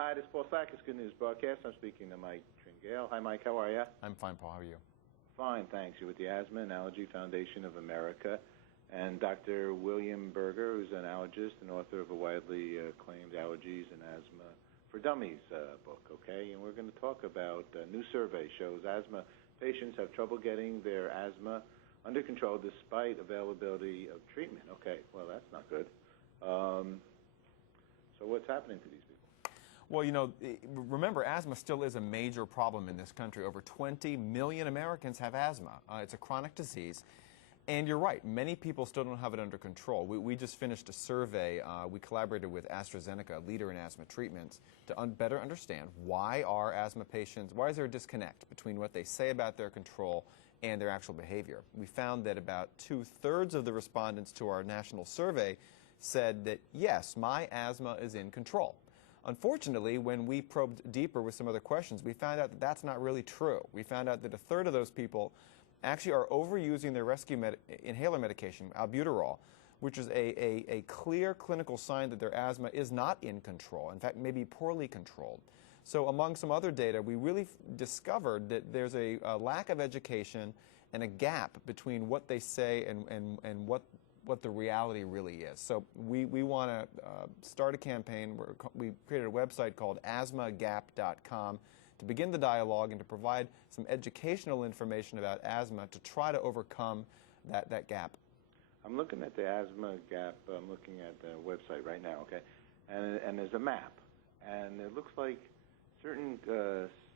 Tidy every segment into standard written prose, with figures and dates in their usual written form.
Hi, this is Paul Sackis, Good News Broadcast. I'm speaking to Mike Tringale. Hi, Mike. How are you? I'm fine, Paul. How are you? Fine, thanks. You're with the Asthma and Allergy Foundation of America. And Dr. William Berger, who's an allergist and author of a widely acclaimed Allergies and Asthma for Dummies book, okay? And we're going to talk about a new survey shows asthma patients have trouble getting their asthma under control despite availability of treatment. Okay, well, that's not good. So what's happening to these people? Well, you know, remember, asthma still is a major problem in this country. Over 20 million Americans have asthma. It's a chronic disease. And you're right, many people still don't have it under control. We just finished a survey. We collaborated with AstraZeneca, a leader in asthma treatments, to better understand why is there a disconnect between what they say about their control and their actual behavior. We found that about 2/3 of the respondents to our national survey said that, yes, my asthma is in control. Unfortunately, when we probed deeper with some other questions, we found out that that's not really true. We found out that 1/3 of those people actually are overusing their rescue inhaler medication, albuterol, which is a clear clinical sign that their asthma is not in control, in fact, maybe poorly controlled. So among some other data, we really discovered that there's a lack of education and a gap between what they say and what the reality really is. So we want to start a campaign. We created a website called asthmagap.com to begin the dialogue and to provide some educational information about asthma to try to overcome that gap. I'm looking at the Asthma Gap. I'm looking at the website right now, okay? And there's a map. And it looks like certain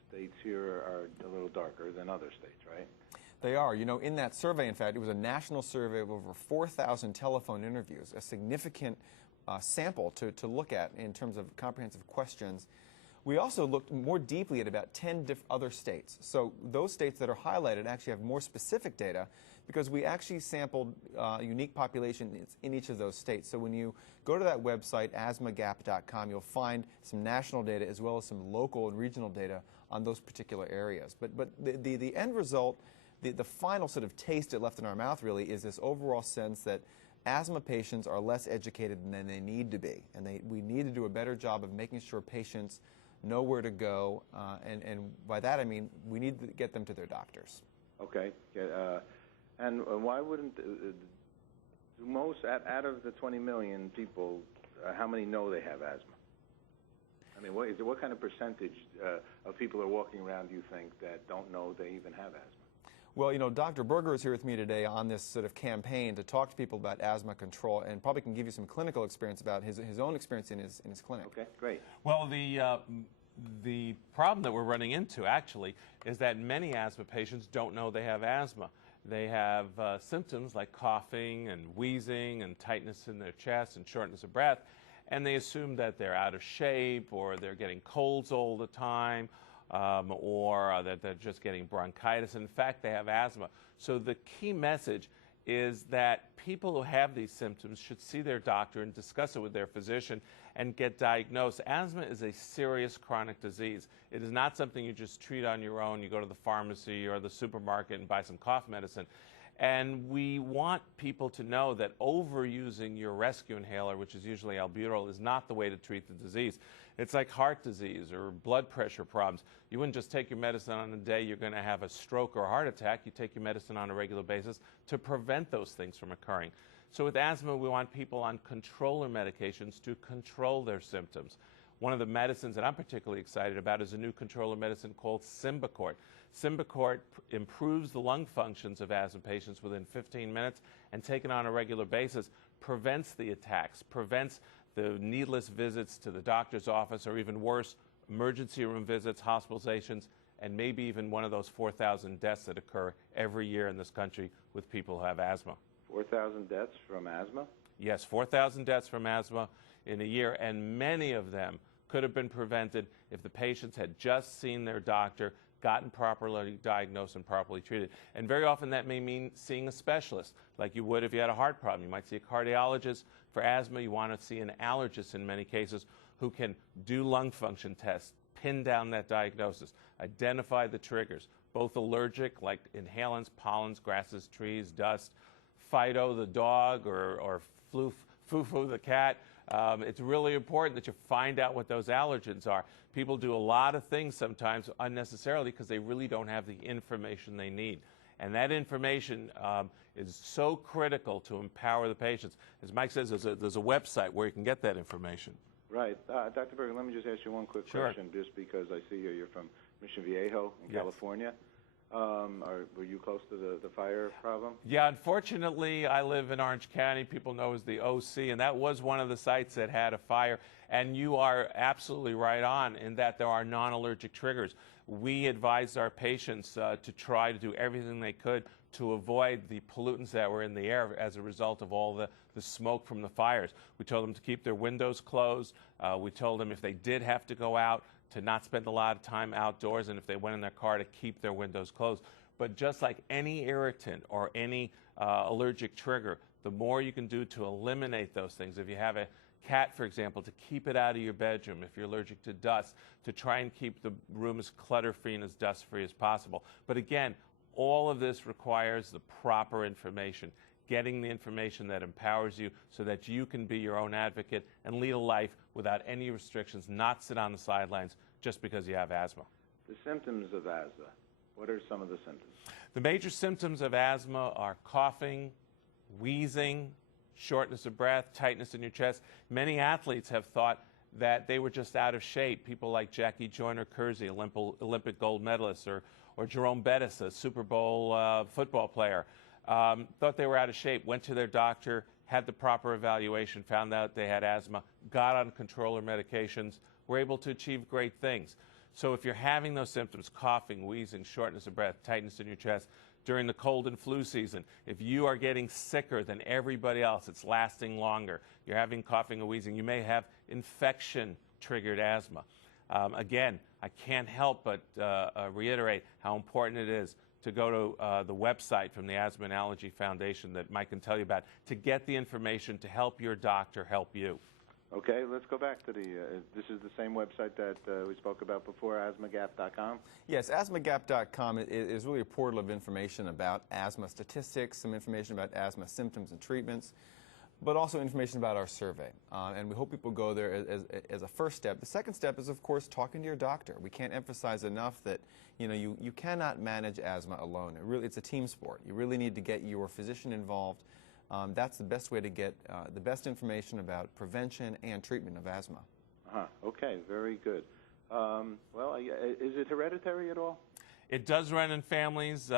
states here are a little darker than other states, right? They are. You know, in that survey, in fact, it was a national survey of over 4,000 telephone interviews, a significant sample to look at in terms of comprehensive questions. We also looked more deeply at about 10 other states. So those states that are highlighted actually have more specific data because we actually sampled unique populations in each of those states. So when you go to that website, asthmagap.com, you'll find some national data as well as some local and regional data on those particular areas. But the end result, the final sort of taste it left in our mouth really is this overall sense that asthma patients are less educated than they need to be. And we need to do a better job of making sure patients know where to go, and by that I mean we need to get them to their doctors. Okay, and why wouldn't most out of the 20 million people, how many know they have asthma? I mean, what kind of percentage of people are walking around, do you think, that don't know they even have asthma? Well, you know, Dr. Berger is here with me today on this sort of campaign to talk to people about asthma control, and probably can give you some clinical experience about his own experience in his clinic. Okay, great. Well, the problem that we're running into, actually, is that many asthma patients don't know they have asthma. They have symptoms like coughing and wheezing and tightness in their chest and shortness of breath, and they assume that they're out of shape or they're getting colds all the time, or that they're just getting bronchitis. In fact, they have asthma. So the key message is that people who have these symptoms should see their doctor and discuss it with their physician and get diagnosed. Asthma is a serious chronic disease. It is not something you just treat on your own. You go to the pharmacy or the supermarket and buy some cough medicine. And we want people to know that overusing your rescue inhaler, which is usually albuterol, is not the way to treat the disease. It's like heart disease or blood pressure problems. You wouldn't just take your medicine on a day you're going to have a stroke or a heart attack. You take your medicine on a regular basis to prevent those things from occurring. So with asthma, we want people on controller medications to control their symptoms. One of the medicines that I'm particularly excited about is a new controller medicine called Symbicort. Symbicort improves the lung functions of asthma patients within 15 minutes, and taken on a regular basis prevents the attacks, prevents the needless visits to the doctor's office, or even worse, emergency room visits, hospitalizations, and maybe even one of those 4,000 deaths that occur every year in this country with people who have asthma. 4,000 deaths from asthma? Yes, 4,000 deaths from asthma in a year, and many of them could have been prevented if the patients had just seen their doctor, gotten properly diagnosed and properly treated. And very often that may mean seeing a specialist, like you would if you had a heart problem. You might see a cardiologist. For asthma, you want to see an allergist in many cases who can do lung function tests, pin down that diagnosis, identify the triggers, both allergic, like inhalants, pollens, grasses, trees, dust, Fido, the dog, or Foo-Foo, the cat, It's really important that you find out what those allergens are. People do a lot of things sometimes unnecessarily because they really don't have the information they need. And that information is so critical to empower the patients. As Mike says, there's a website where you can get that information. Right. Dr. Berger, let me just ask you one quick question, just because I see you're from Mission Viejo in California. Were you close to the fire problem? Yeah, unfortunately, I live in Orange County. People know as the OC, and that was one of the sites that had a fire. And you are absolutely right on in that there are non-allergic triggers. We advised our patients to try to do everything they could to avoid the pollutants that were in the air as a result of all the smoke from the fires. We told them to keep their windows closed. We told them if they did have to go out, to not spend a lot of time outdoors, and if they went in their car, to keep their windows closed. But just like any irritant or any allergic trigger, the more you can do to eliminate those things. If you have a cat, for example, to keep it out of your bedroom. If you're allergic to dust, to try and keep the room as clutter-free and as dust-free as possible. But again, all of this requires the proper information, getting the information that empowers you so that you can be your own advocate and lead a life without any restrictions, not sit on the sidelines just because you have asthma. The symptoms of asthma, what are some of the symptoms? The major symptoms of asthma are coughing, wheezing, shortness of breath, tightness in your chest. Many athletes have thought that they were just out of shape. People like Jackie Joyner-Kersee, Olympic gold medalist, or Jerome Bettis, a Super Bowl football player, thought they were out of shape, went to their doctor, had the proper evaluation, found out they had asthma, got on controller medications, were able to achieve great things. So if you're having those symptoms, coughing, wheezing, shortness of breath, tightness in your chest, during the cold and flu season, if you are getting sicker than everybody else, it's lasting longer, you're having coughing and wheezing, you may have infection-triggered asthma. Again, I can't help but reiterate how important it is to go to the website from the Asthma and Allergy Foundation that Mike can tell you about to get the information to help your doctor help you. Okay, let's go back to this is the same website that we spoke about before, asthmagap.com? Yes, asthmagap.com is really a portal of information about asthma statistics, some information about asthma symptoms and treatments, but also information about our survey. And we hope people go there as a first step. The second step is, of course, talking to your doctor. We can't emphasize enough that you cannot manage asthma alone. It's a team sport. You really need to get your physician involved. That's the best way to get the best information about prevention and treatment of asthma. Okay, very good. Well, is it hereditary at all? It does run in families.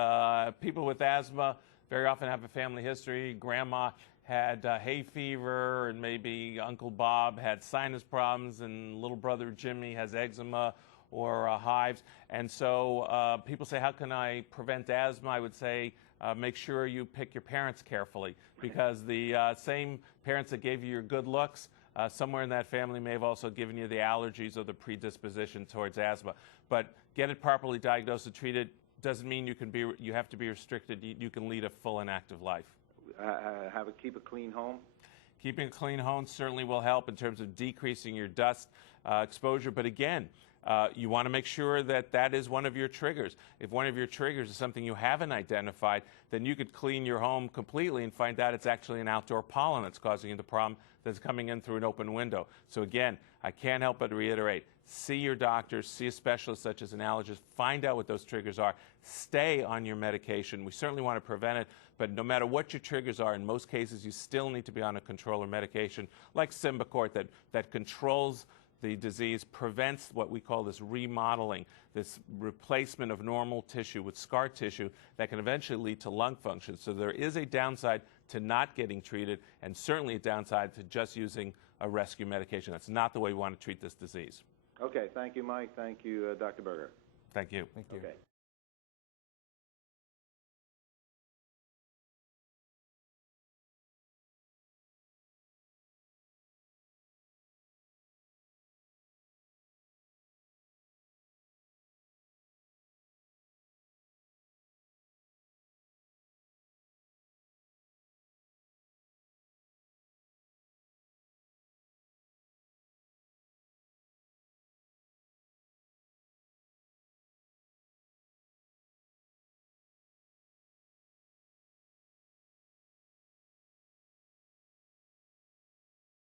People with asthma very often have a family history. Grandma had hay fever, and maybe Uncle Bob had sinus problems, and little brother Jimmy has eczema or hives. And so people say, how can I prevent asthma? I would say, make sure you pick your parents carefully, because the same parents that gave you your good looks, somewhere in that family may have also given you the allergies or the predisposition towards asthma. But get it properly diagnosed and treated doesn't mean you have to be restricted. You can lead a full and active life. Keep a clean home? Keeping a clean home certainly will help in terms of decreasing your dust exposure. But again, you want to make sure that that is one of your triggers. If one of your triggers is something you haven't identified, then you could clean your home completely and find out it's actually an outdoor pollen that's causing you the problem that's coming in through an open window. So again, I can't help but reiterate, see your doctor, see a specialist such as an allergist, find out what those triggers are, stay on your medication. We certainly want to prevent it, but no matter what your triggers are, in most cases you still need to be on a controller medication like Symbicort that controls the disease, prevents what we call this remodeling, this replacement of normal tissue with scar tissue that can eventually lead to lung function. So there is a downside to not getting treated, and certainly a downside to just using a rescue medication. That's not the way we want to treat this disease. Okay, thank you, Mike. Thank you, Dr. Berger. Thank you. Thank you. Okay.